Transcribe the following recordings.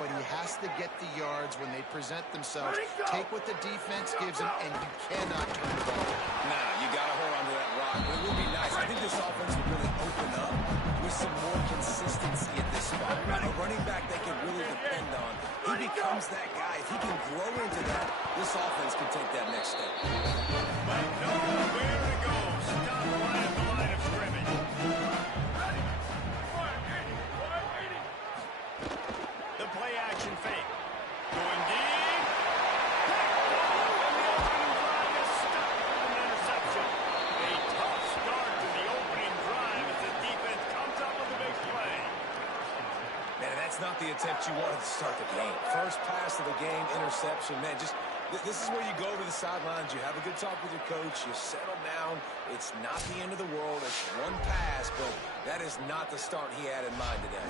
but he has to get the yards when they present themselves. Take what the defense gives him, and you cannot turn the ball. Nah, you got to hold on to that rock. But it would be nice. I think this offense would really open up with some more consistency at this spot. A running back they can really depend on. He becomes that guy. If he can grow into that, this offense can take that next step. But nowhere to go. Stop right at the line of scrimmage. The play action fake. Going deep. Picked off, and the opening drive is stopped with an interception. A tough start to the opening drive as the defense comes up with a big play. Man, that's not the attempt you wanted to start the game. First pass of the game, interception. Man, this is where you go to the sidelines. You have a good talk with your coach. You settle down. It's not the end of the world. It's one pass, but that is not the start he had in mind today.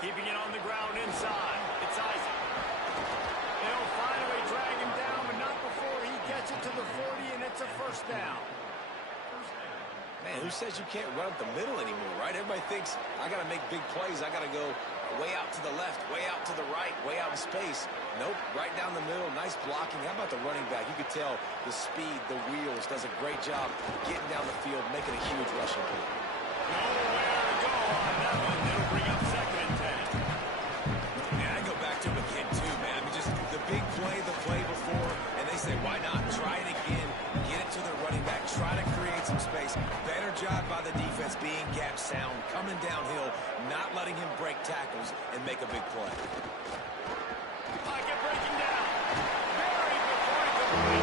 Keeping it on the ground inside. It's Isaac. They'll finally drag him down, but not before he gets it to the 40, and it's a first down. Man, who says you can't run up the middle anymore, right? Everybody thinks, I got to make big plays. I got to go way out to the left, way out to the right, way out in space. Nope, right down the middle. Nice blocking. How about the running back? You could tell the speed, the wheels, does a great job getting down the field, making a huge rushing play. Nowhere to go on that one. It'll bring up 2nd and 10. Yeah, I go back to him again, too, man. I mean, just the big play, the play before, and they say, why not? Try it again. Get it to the running back. Try to create some space. Better job by the defense being gap sound, coming downhill, not letting him break tackles and make a big play. Pocket breaking down. Buried before he could break.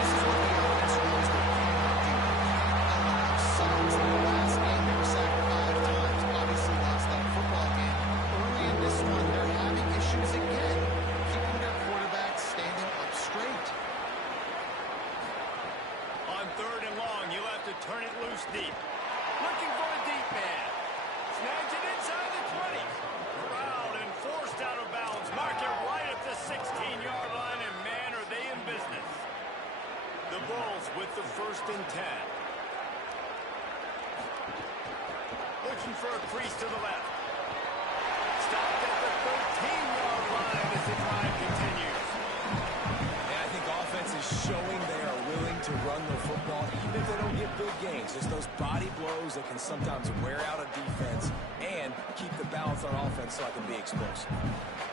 This is what the offense wants to do. Sacks in the last game, they were sacked 5 times. Obviously lost that football game. Early in this one, they're having issues again, keeping their quarterback standing up straight. On 3rd and long, you'll have to turn it loose deep. Looking for a deep man. Snags it inside the 20. Corralled and forced out of bounds. Mark it right at the 16-yard line, and man, are they in business. The Bulls with the 1st and 10. Looking for a crease to the left. Stopped at the 13-yard line as the drive continues. And I think offense is showing they are willing to run the football, even if they don't get big gains. Just those body blows that can sometimes wear out a defense and keep the balance on offense so I can be explosive.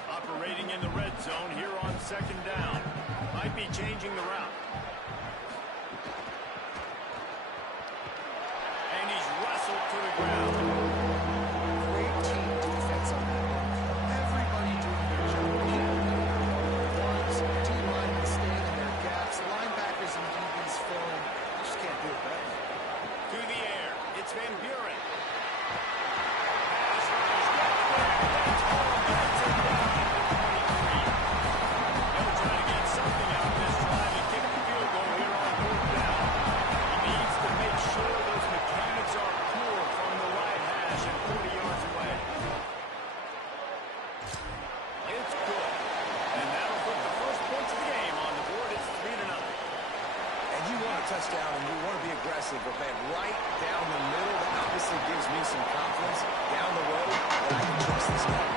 Operating in the red zone here on 2nd down. Might be changing the route. And he's wrestled to the ground. Great team defense on that one. Everybody doing their job. Ones, D-line staying in their gaps. Linebackers and DBs filling. You just can't do it better. To the air. It's Van Buren. Pass rush. Gets there. That's all. Gets it down at the 23. They'll try to get something out of this drive and kick the field goal here on 4th down. He needs to make sure those mechanics are pure from the right hash and 40 yards away. It's good. And that'll put the first points of the game on the board. It's 3-0. And you want a touchdown and you want to be aggressive, but man, right down the middle, that obviously gives me some confidence down the road that I can trust this guy.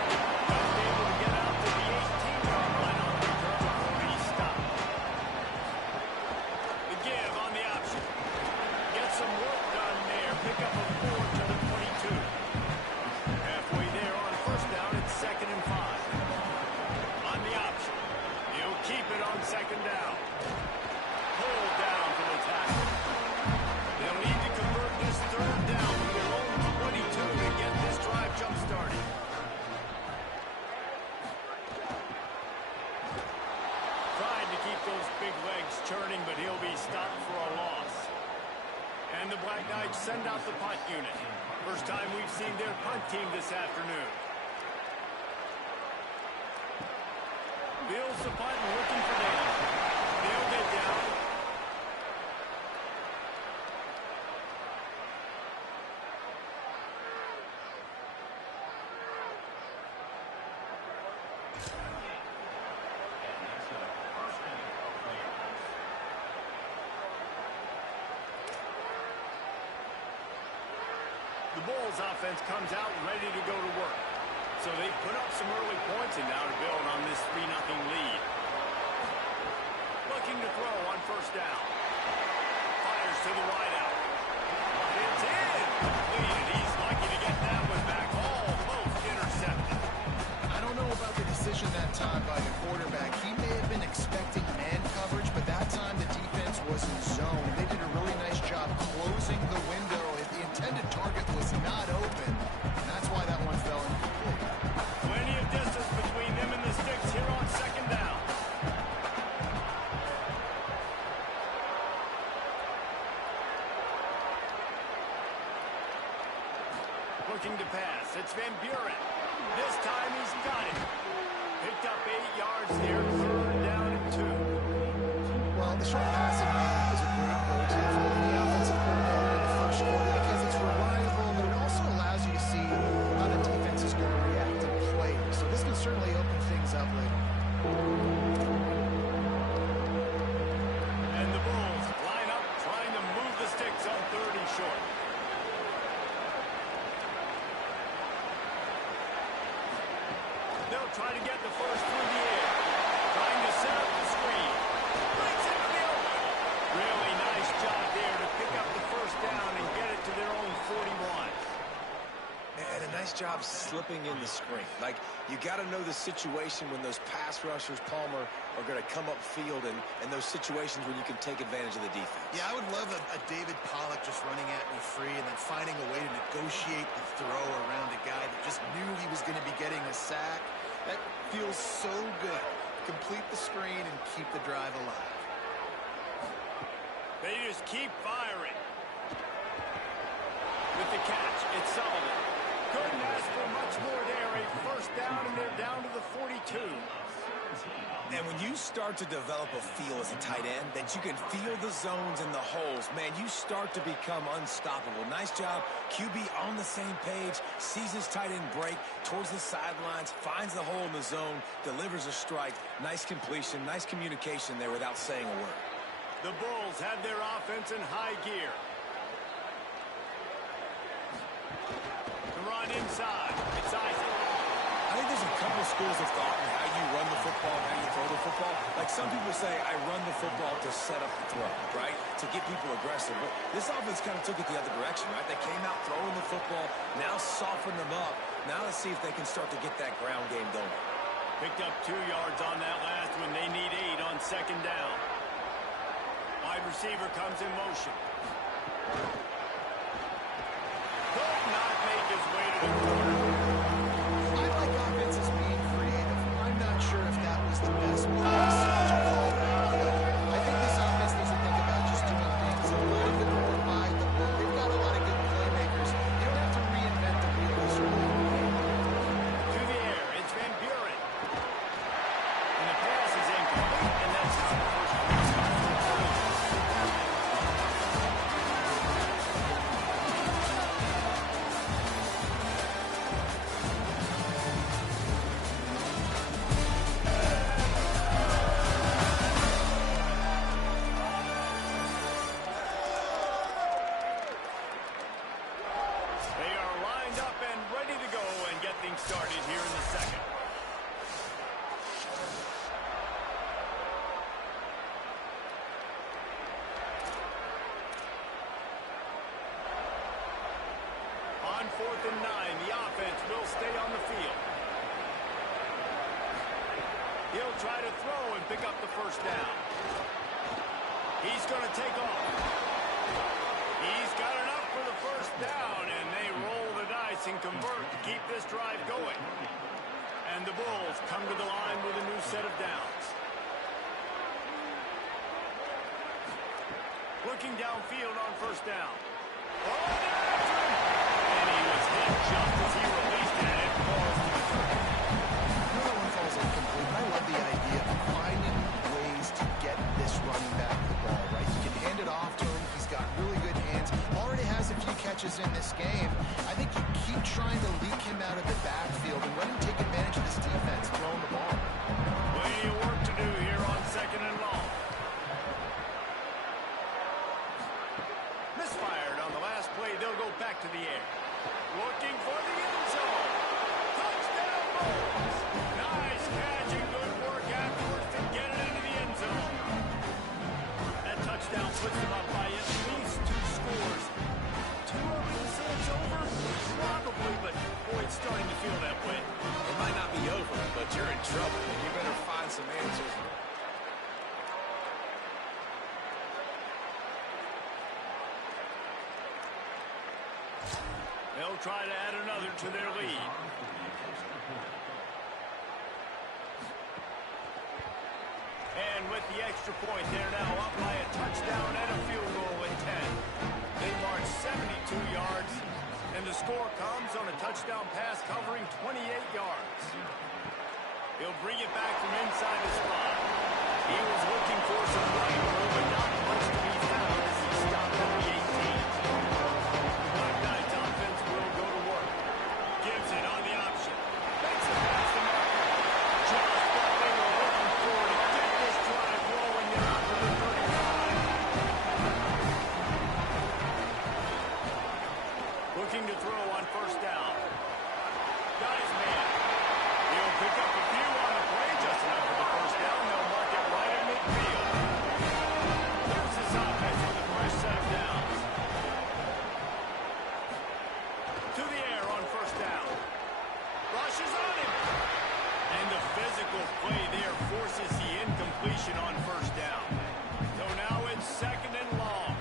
Not able to get out to the 18-yard line on the return before he stopped. The give on the option. Get some work done there. Pick up a 4 to the 22. Halfway there on 1st down, it's 2nd and 5. On the option. He'll keep it on 2nd down. Pull down for the tackle. They'll need to convert this 3rd down from their own 22 to get this drive jump-started. Trying to keep those big legs churning, but he'll be stopped for a loss. And the Black Knights send out the punt unit. First time we've seen their punt team this afternoon. Bills the punt and looking for Daniel. They'll get down. The Bulls offense comes out ready to go to work. So they put up some early points and now to build on this 3-0 lead. Looking to throw on first down. Fires to the wideout. It's in. Completed. He's lucky to get that one back. Almost intercepted. I don't know about the decision that time by the quarterback. He may have been expecting man coverage, but that time the defense was in zone. They did a really nice job closing the window. If the intended target was not open, and that's why that one fell incomplete. Plenty of distance between them and the sticks here on second down. Looking to pass. It's Van Buren. This time he's got it. Picked up 8 yards here. Third down and 2. Well, the short passing game is a great go-to for any offensive coordinator in the first quarter because it's reliable, but it also allows you to see how the defense is going to react and play. So this can certainly open things up later. And the Bulls line up trying to move the sticks on 3rd and short. They'll try to get the first through the air. Trying to set up the screen. Breaks into the open. Really nice job there to pick up the first down and get it to their own 41. And a nice job slipping in the screen. Like, you got to know the situation when those pass rushers, Palmer, are going to come up field and those situations when you can take advantage of the defense. Yeah, I would love a David Pollock just running at me free and then finding a way to negotiate the throw around a guy that just knew he was going to be getting a sack. That feels so good. Complete the screen and keep the drive alive. They just keep firing. With the catch, it's Sullivan. Couldn't ask for much more there. A first down, and they're down to the 42. And when you start to develop a feel as a tight end, that you can feel the zones and the holes, man, you start to become unstoppable. Nice job. QB on the same page, sees his tight end break towards the sidelines, finds the hole in the zone, delivers a strike. Nice completion, nice communication there without saying a word. The Bulls have their offense in high gear. The run inside. It's Isaac. I think there's a couple of schools of thought in how you run the football, how you throw the football. Like some people say, I run the football to set up the throw, right? To get people aggressive. But this offense kind of took it the other direction, right? They came out throwing the football, now soften them up. Now let's see if they can start to get that ground game going. Picked up 2 yards on that last one. They need 8 on second down. Wide receiver comes in motion. Could not make his way to the corner. I like offenses being creative. I'm not sure if that was the best place to call that play. I think this offense needs to think about just doing things a little bit more by the book. They've got a lot of good playmakers. You don't have to reinvent the wheel this early. To the air, it's Van Buren. And the pass is incomplete, and that's how the first quarter starts. They are lined up and ready to go and get things started here in the second. On 4th and 9, the offense will stay on the field. He'll try to throw and pick up the first down. He's going to take off. He's got enough for the first down, and they roll the dice and convert to keep this drive going. And the Bulls come to the line with a new set of downs. Looking downfield on first down. Oh, they're after him! And he was hit just as he released it, and it falls to the turf. Another one falls incomplete. I love the idea of finding ways to get this running back the ball, right? You can hand it off to him. He's got really good hands. Already has a few catches in this game. I think you keep trying to leak him out of the backfield and let him take advantage of this defense throwing the ball. they'll try to add another to their lead. And with the extra point, they're now up by a touchdown and a field goal at 10. They march 72 yards, and the score comes on a touchdown pass covering 28 yards. He'll bring it back from inside the spot. He was looking for some running room, but not much to be found as he stopped at the 18. The Black Knights offense will go to work. Gives it on the option. Makes the pass to Marker. Just what they were looking for to get this drive rolling there up to the 35. Looking to throw on first down. Got his man. He'll pick up a few on the play, just enough for the first down. They'll mark it right at midfield. There's this offense with a fresh set of downs. To the air on first down. Rushes on him. And the physical play there forces the incompletion on first down. So now it's second and long.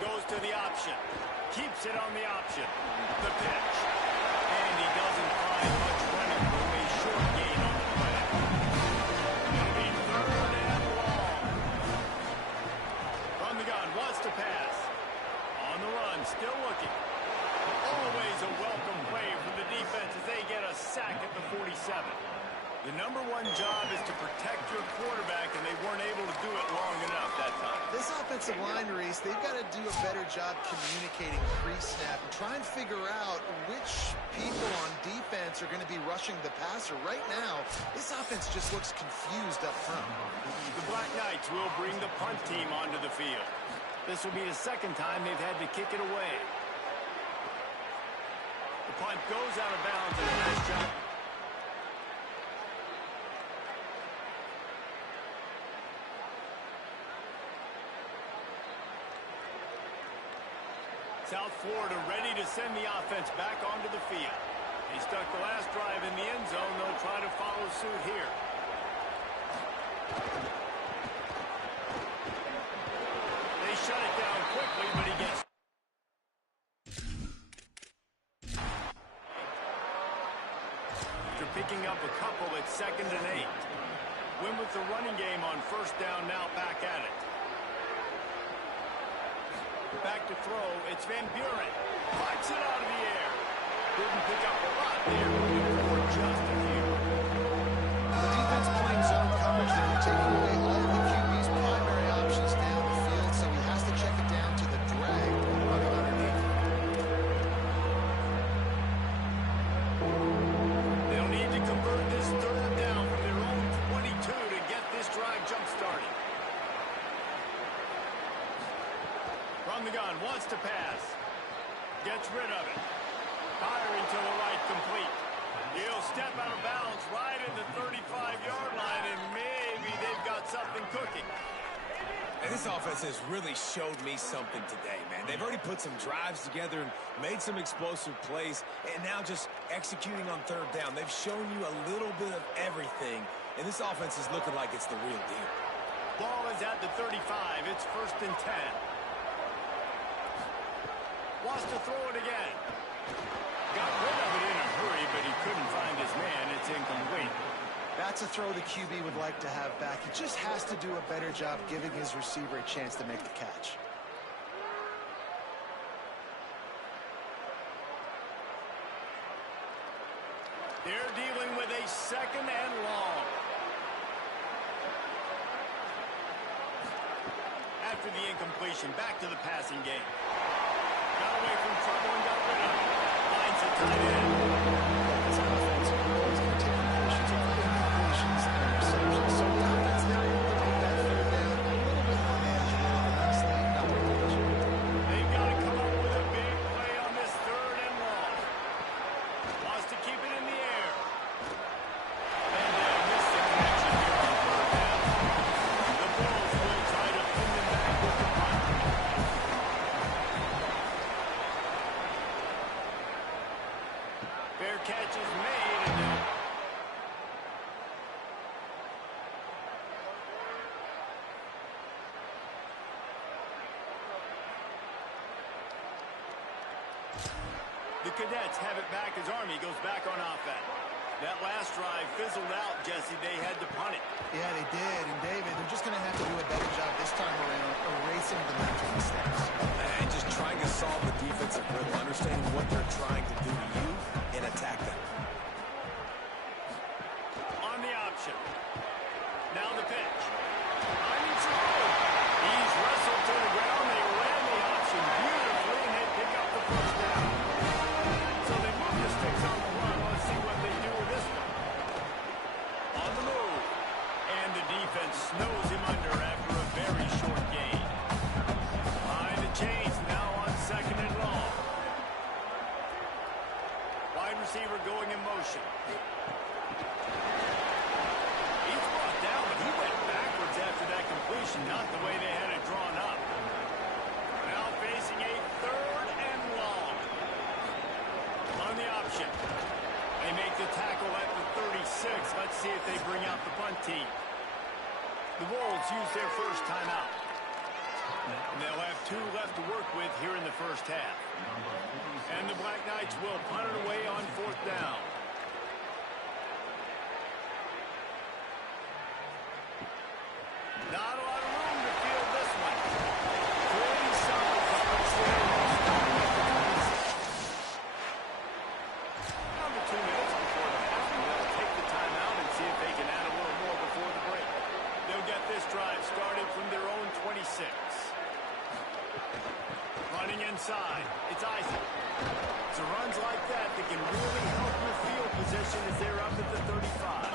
Goes to the option. Keeps it on the option. The pitch. And he doesn't find much running room. A short gain on the play. It'll be third and long. From the gun. Wants to pass. On the run. Still looking. Always a welcome play for the defense as they get a sack at the 47. The number one job is to protect your quarterback, and they weren't able to do it long enough that time. This offensive line, Reese, they've got to do a better job communicating pre-snap and try and figure out which people on defense are going to be rushing the passer. Right now, this offense just looks confused up front. The Black Knights will bring the punt team onto the field. This will be the second time they've had to kick it away. The punt goes out of bounds, and a nice job. South Florida ready to send the offense back onto the field. He stuck the last drive in the end zone. They'll try to follow suit here. They shut it down quickly, but he gets... After picking up a couple, it's 2nd and 8. Win with the running game on first down, now back at it. Back to throw, it's Van Buren. Fights it out of the air. Didn't pick up a lot there, or just a few. The defense playing zone coverage there. They're taking away all of the QB's primary options down the field, so he has to check it down to the drag and run it underneath. They'll need to convert this third down from their own 22 to get this drive jump-started. From the gun, wants to pass. Gets rid of it. Firing to the right, complete. He'll step out of bounds right at the 35-yard line, and maybe they've got something cooking. And this offense has really showed me something today, man. They've already put some drives together and made some explosive plays, and now just executing on third down. They've shown you a little bit of everything, and this offense is looking like it's the real deal. Ball is at the 35. It's 1st and 10. Wants to throw it again. Got rid of it in a hurry, but he couldn't find his man. It's incomplete. That's a throw the QB would like to have back. He just has to do a better job giving his receiver a chance to make the catch. They're dealing with a 2nd and long. After the incompletion, back to the passing game. Got away from trouble and got rid of it. Finds a tight end. This offense is always going to take completions over incompletions and interceptions. So the offense, they're able to make that third down a little bit more manageable. Honestly, not very much. They've got to come up with a big play on this 3rd and long. Wants to keep it in the air. And they'll miss the connection here on 3rd down. The Bulls will try to pin them back with the punt. Fair catch is made, and The Cadets have it back as Army goes back on offense. That last drive fizzled out, Jesse. They had to punt it. Yeah, they did. And, David, they're just going to have to do a better job this time around erasing the mental mistakes. And just trying to solve the defensive riddle, understanding what they're trying to do to you and attack them. On the option. Now the pitch. I need some room. He's wrestled to the ground. They ran the option beautifully, and they pick up the first down. So they move the sticks on the run. Let's see what they do with this one. On the move. And the defense snows him under after a very short gain. Behind the chains now on second and long. Wide receiver going in motion. He's brought down, but he went backwards after that completion, not the way they had it drawn up. Now facing a third and long. On the option. They make the tackle at the 36. Let's see if they bring out the punt team. The Wolves use their first timeout. And they'll have 2 left to work with here in the first half. And the Black Knights will punt it away on 4th down. Not a lot of room to field this one. Pretty solid coverage there. Under 2 minutes before the half, and they'll take the timeout and see if they can add a little more before the break. They'll get this drive started from their own 26. Running inside. It's Isaac. It's runs like that can really help your field position as they're up at the 35.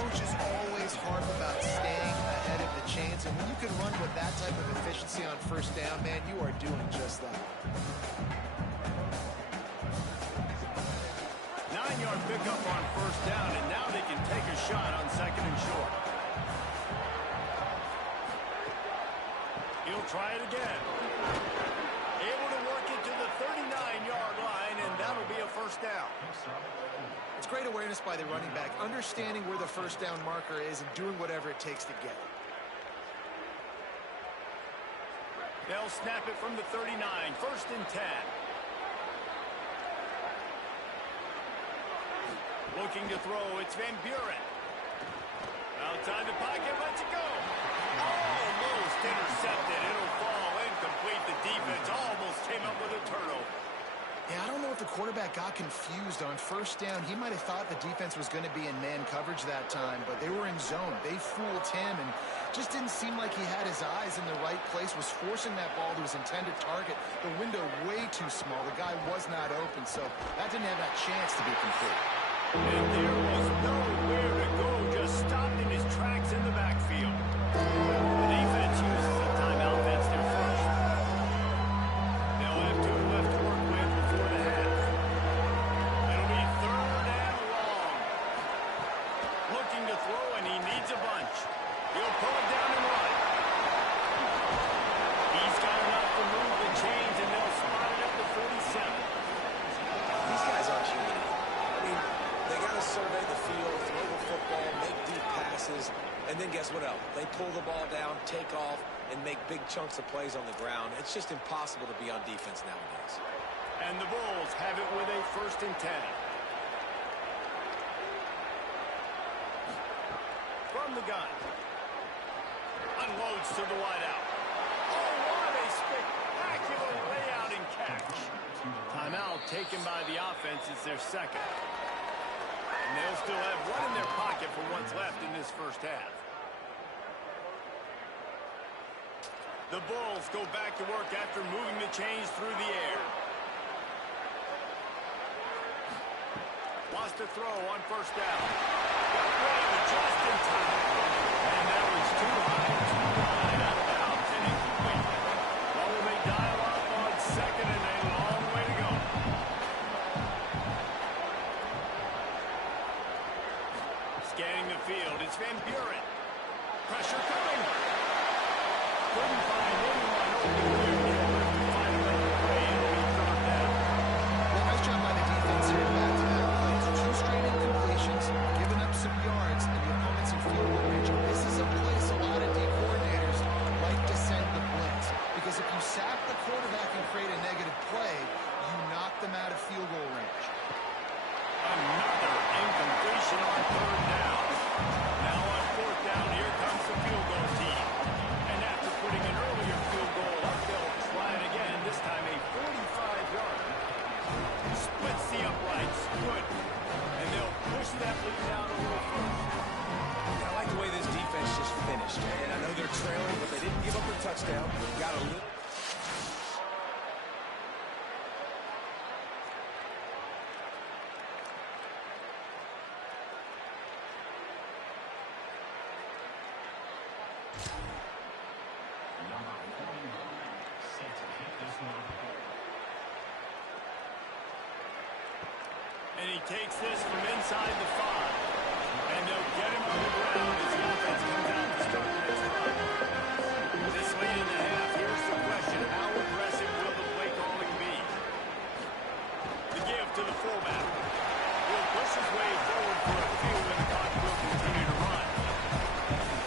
Coaches always harp about staying ahead of the chains, and when you can run with that type of efficiency on first down, man, you are doing just that. 9-yard pickup on first down, and now they can take a shot on second and short. He'll try it again. Able to work it to the 39-yard line, and that'll be a first down. It's great awareness by the running back, understanding where the first down marker is and doing whatever it takes to get it. They'll snap it from the 39, first and 10. Looking to throw, it's Van Buren. Outside the pocket, lets it go. Almost intercepted. It'll fall incomplete. The defense almost came up with a turnover. Yeah, I don't know if the quarterback got confused on first down. He might have thought the defense was going to be in man coverage that time, but they were in zone. They fooled him and just didn't seem like he had his eyes in the right place, was forcing that ball to his intended target. The window way too small. The guy was not open, so that didn't have that chance to be complete. And there was nowhere to go, just stopped in his tracks in the backfield. The defense uses a timeout. That's their first. They'll have 2 left to work with before the half. It'll be third and long. Looking to throw, and he needs a bunch. He'll pull it down and run. He's got enough to move the chains, and they'll spot it at the 47. These guys aren't human. I mean, they got to survey the field, throw the football, make deep passes, and then guess what else? They pull the ball down, take off, and make big chunks of plays on the ground. It's just impossible to be on defense nowadays. And the Bulls have it with a first and 10. From the gun. Unloads to the wideout. Oh, what a spectacular layout and catch. Timeout taken by the offense. It's their second. And they'll still have 1 in their pocket for what's left in this first half. The Bulls go back to work after moving the chains through the air. Wants to throw on first down. Got ready just in time. And that was too high, too wide, out of bounds, and incomplete. Ball may dial up on second, and a long way to go. Scanning the field, it's Van Buren. Pressure coming. Couldn't find anyone open here. He'll have to find another play. It'll be third down. Well, nice job by the defense here. Back-to-back plays. 2 straight incompletions, giving up some yards, and the opponent's in field goal range. This is a place a lot of D coordinators like to send the blitz, because if you sack the quarterback and create a negative play, you knock them touchdown. Got a little. And he takes this from inside the 5. And they'll get him on the ground as the offense comes out to start the next drive. This late in the half, here's the question. How aggressive will the play calling be? The give to the fullback. He'll push his way forward for a few, and the clock will continue to run.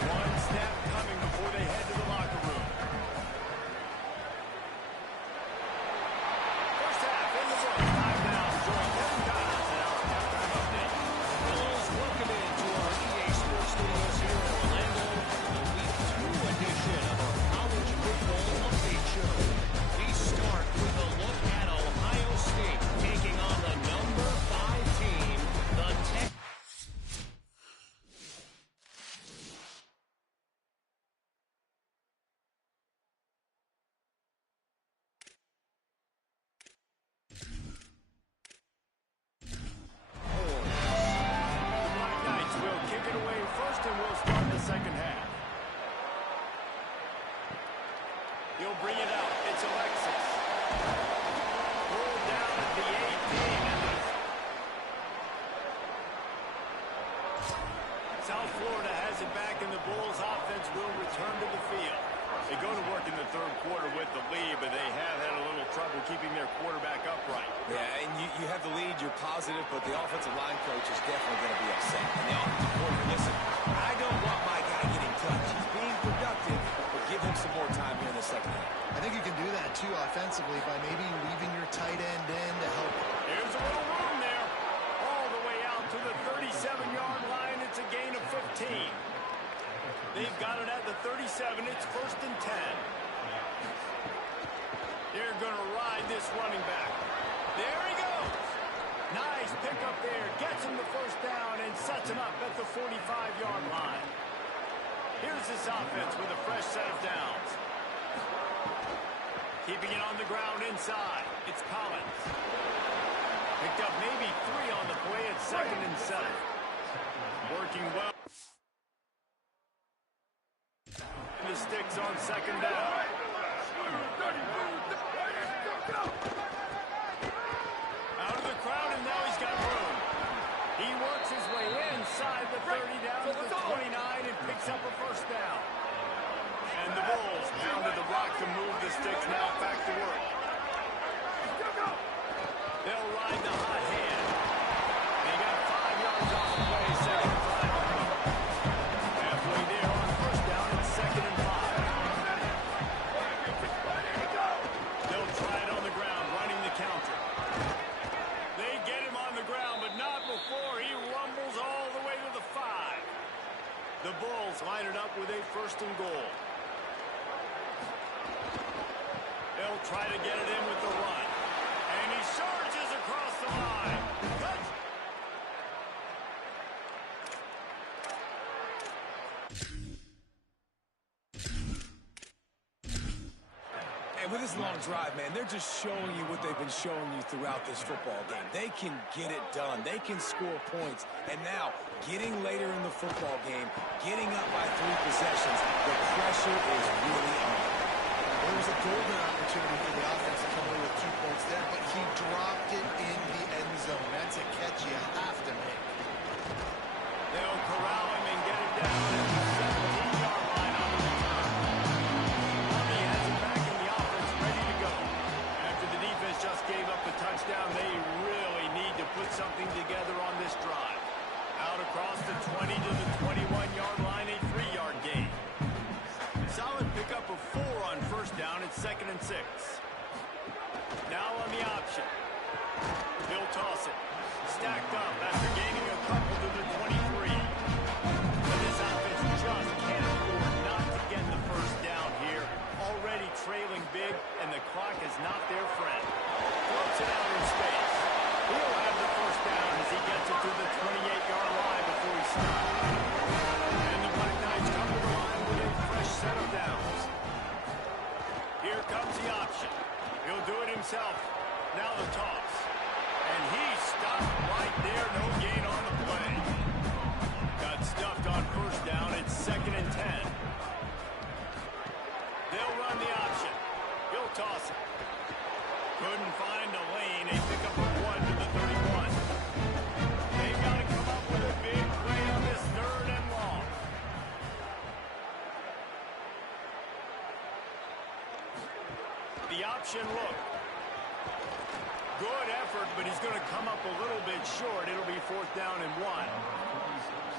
One snap coming before they head to the locker room. First half in the book. Time now to join Kevin Collins and our halftime update. Fellows, welcome into our EA Sports Studios here in Orlando, the Week 2 edition of our College Football Update Show. We start with a look at Ohio State taking on the number 5 team, the Tech. The Black Knights will kick it away first, and we'll start the second half. He'll bring it out. It's Alexis. Pulled down at the 18. South Florida has it back, and the Bulls offense will return to the field. They go to work in the third quarter with the lead, but they have had a little trouble keeping their quarterback upright. Yeah, and you have the lead, you're positive, but the offensive line coach is definitely going to be upset. And the offensive coordinator, listen, I don't want my guy getting touched. He's being productive, but give him some more time here in the second half. I think you can do that, too, offensively, by maybe leaving your tight end in to help. Here's a little room there. All the way out to the 37-yard line. It's a gain of 15. They've got it at the 37. It's 1st and 10. They're going to ride this running back. There he goes. Nice pickup there. Gets him the first down and sets him up at the 45-yard line. Here's this offense with a fresh set of downs. Keeping it on the ground inside. It's Collins. Picked up maybe 3 on the play at 2nd and 7. Working well. The sticks on 2nd down. Out of the crowd, and now he's got room. He works his way inside the 30 down to the 29 and picks up a first down. And the Bulls pounded the rock to move the sticks. Now back to work. They'll ride the hot hand. They got 5 yards off the play, 2nd and 5. Halfway there on first down, it's 2nd and 5. They'll try it on the ground, running the counter. They get him on the ground, but not before he rumbles all the way to the 5. The Bulls line it up with a 1st and goal. They'll try to get it in with the run. And he surges across the line. Touch. And with this long drive, man, they're just showing you what they've been showing you throughout this football game. They can get it done. They can score points. And now, getting later in the football game, getting up by 3 possessions, the pressure is really on. There was a golden opportunity for the offense to come away with 2 points there, but he dropped it in the end zone. That's a catch you have to make. They'll corral him and get him down at the 17-yard line on the return. Army has it back in the offense, ready to go. After the defense just gave up the touchdown, they really need to put something together on this drive. Out across the 20 to the 21-yard line, a 3-yard gain. Solid pickup of 4 on first down. It's 2nd and 6. Now on the option. He'll toss it. Stacked up after gaining a couple to the 23. But this offense just can't afford not to get the first down here. Already trailing big, and the clock is not their friend. Floats it out in space. He'll have the first down as he gets it to the 28-yard line before he stops. And the Black Knights come to the line with a fresh set of downs. option look. Good effort, but he's going to come up a little bit short. It'll be 4th down and 1.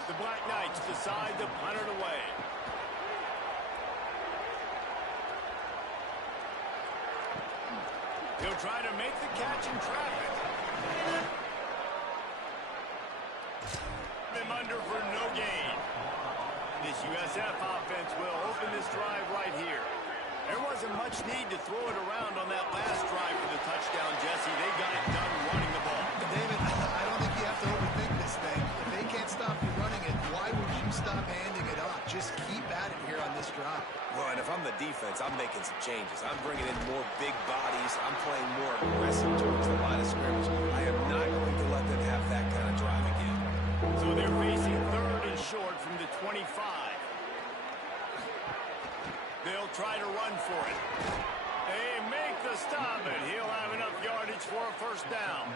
The Black Knights decide to punt it away. He'll try to make the catch in traffic. Him under for no gain. This USF offense will open this drive right here. There wasn't much need to throw it around on that last drive for the touchdown, Jesse. They got it done running the ball. David, I don't think you have to overthink this thing. If they can't stop you running it, why would you stop handing it off? Just keep at it here on this drive. Well, and if I'm the defense, I'm making some changes. I'm bringing in more big bodies. I'm playing more aggressive towards the line of scrimmage. I am not going to let them have that kind of drive again. So they're facing 3rd and short from the 25. They'll try to run for it. They make the stop, and he'll have enough yardage for a 1st down.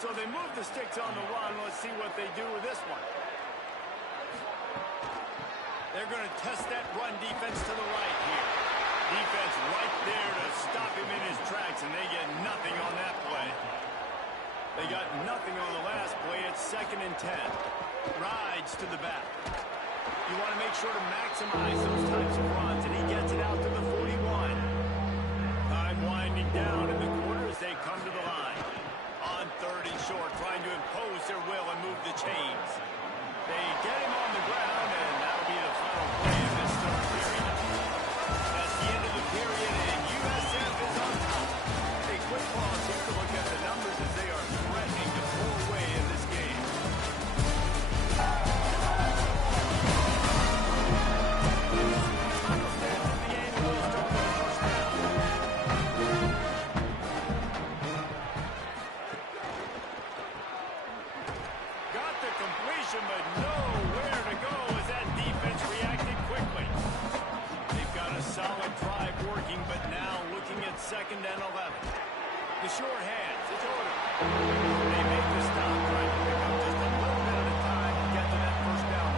So they move the sticks on the run. Let's see what they do with this one. They're going to test that run defense to the right here. Defense right there to stop him in his tracks, and they get nothing on that play. They got nothing on the last play. It's 2nd and 10. Rides to the back. You want to make sure to maximize those types of runs, and he gets it out to the 41. Time winding down in the quarter as they come to the line. On 3rd and short, trying to impose their will and move the chains. They get him on the ground, and that'll be the final play of this 3rd period. That's the end of the period, and USF is on top. A quick pause here to look at the numbers as they are threatening to pull away in this game. But nowhere to go as that defense reacted quickly. They've got a solid drive working, but now looking at 2nd and 11. The short hands, it's order. They make the stop, trying to pick up just a little bit at a time to get to that 1st down.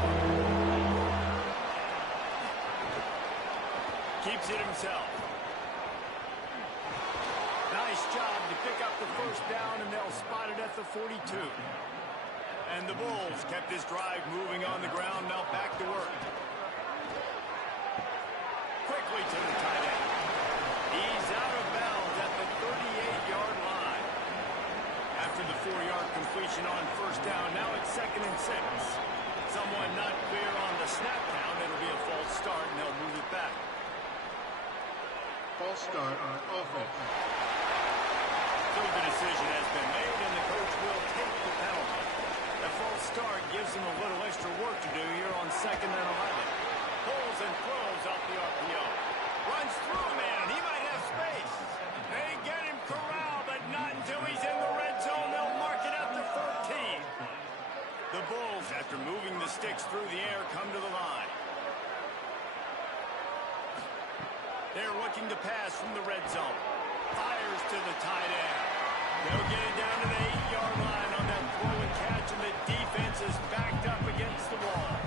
Keeps it himself. Nice job to pick up the 1st down, and they'll spot it at the 42. And the Bulls kept this drive moving on the ground, now back to work. Quickly to the tight end. He's out of bounds at the 38-yard line. After the 4-yard completion on 1st down, now it's 2nd and 6. Someone not clear on the snap count. It'll be a false start, and they'll move it back. False start on offense. So the decision has been made, and the coach will take the penalty. The false start gives him a little extra work to do here on 2nd and 11. Pulls and throws off the RPO. Runs through a man. He might have space. They get him corralled, but not until he's in the red zone. They'll mark it at the 13. The Bulls, after moving the sticks through the air, come to the line. They're looking to pass from the red zone. Fires to the tight end. They'll get it down to the 8-yard line on that throw and catch, and the defense is backed up against the wall.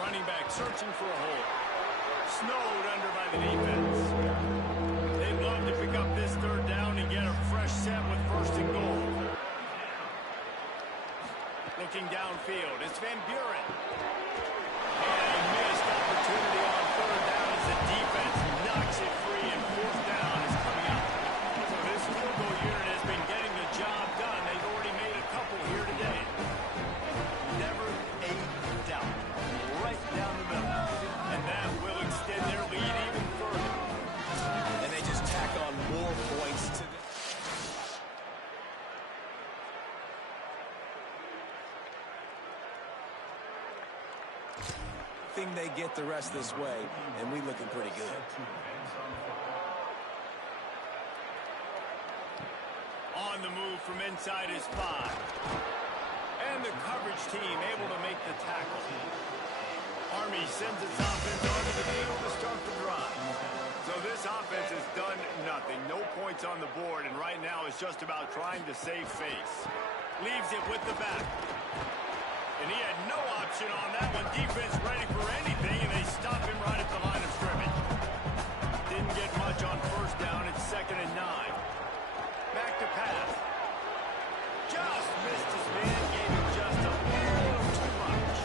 Running back searching for a hole. Snowed under by the defense. They'd love to pick up this 3rd down and get a fresh set with 1st and goal. Looking downfield, it's Van Buren. And a missed opportunity on 3rd down as the defense knocks it free, and 4th down is coming up. So this field goal unit has been getting the job done. They've already made a couple here today. Never a doubt. Right down the middle. And that will extend their lead even further. And they just tack on more points to the... think they get the rest this way, and we looking pretty good. On the move from inside his 5. And the coverage team able to make the tackle. Army sends its offense onto the field to start the drive. So this offense has done nothing. No points on the board, and right now it's just about trying to save face. Leaves it with the back. And he had no option on that one. Defense ready for anything, and they stop him right at the line of scrimmage. Didn't 2nd and 9. Back to pass. Just missed his man, gave him just a little too much.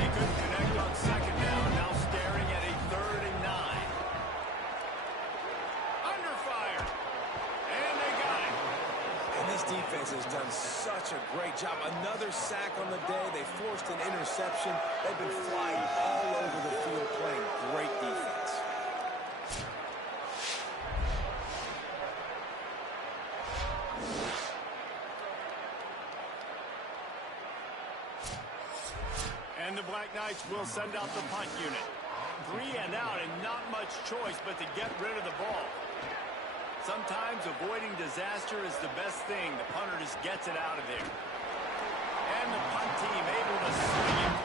They couldn't connect on 2nd down, now staring at a 3rd and 9. Under fire. And they got it. And this defense has done such a great job. Another sack on the day. They forced an interception. They've been flying all over the field playing great defense. And the Black Knights will send out the punt unit. 3 and out and not much choice but to get rid of the ball. Sometimes avoiding disaster is the best thing. The punter just gets it out of there. And the punt team able to swing it.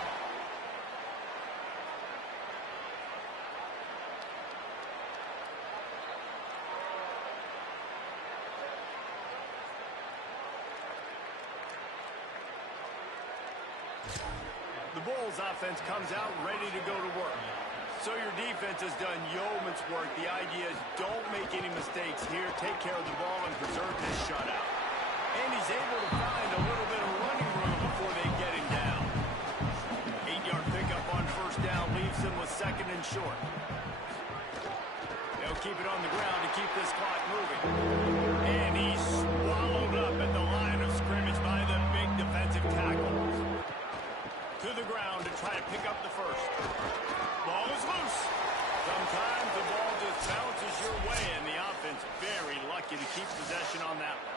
The Bulls offense comes out ready to go to work. So your defense has done yeoman's work. The idea is don't make any mistakes here. Take care of the ball and preserve this shutout. And he's able to find a little bit of running room before they get him down. 8-yard pickup on 1st down leaves him with 2nd and short. They'll keep it on the ground to keep this clock moving. And he's swallowed up at the line of scrimmage by the big defensive tackle. To the ground to try to pick up the first. Ball is loose. Sometimes the ball just bounces your way, and the offense very lucky to keep possession on that one.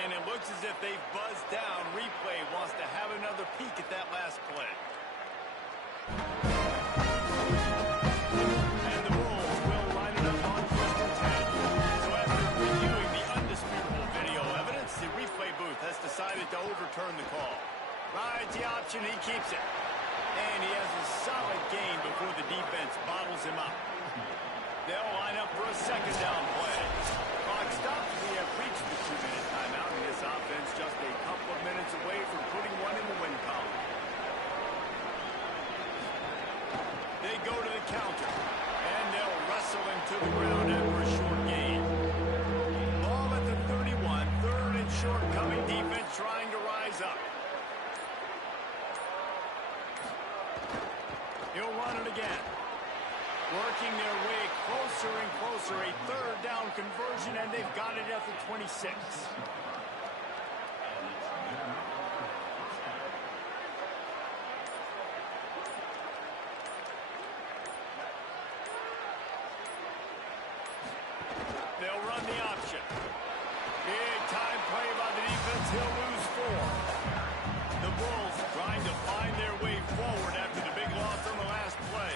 And it looks as if they've buzzed down. Replay wants to have another peek at that last play. And the Bulls will line it up on 1st and 10. So after reviewing the undisputable video evidence, the replay booth has decided to overturn the call. Rides the option, he keeps it. And he has a solid gain before the defense bottles him up. They'll line up for a 2nd down play. Clock stops. We have reached the 2-minute timeout, and this offense just a couple of minutes away from putting one in the win column. They go to the counter, and they'll wrestle him to the ground after a short gain. Ball at the 31, 3rd and short coming. Defense trying to rise up. He'll run it again. Working their way closer and closer. A 3rd down conversion, and they've got it at the 26. They'll run the option. Big time play by the defense. He'll lose 4. The Bulls trying to find their way forward after the big loss on the last play.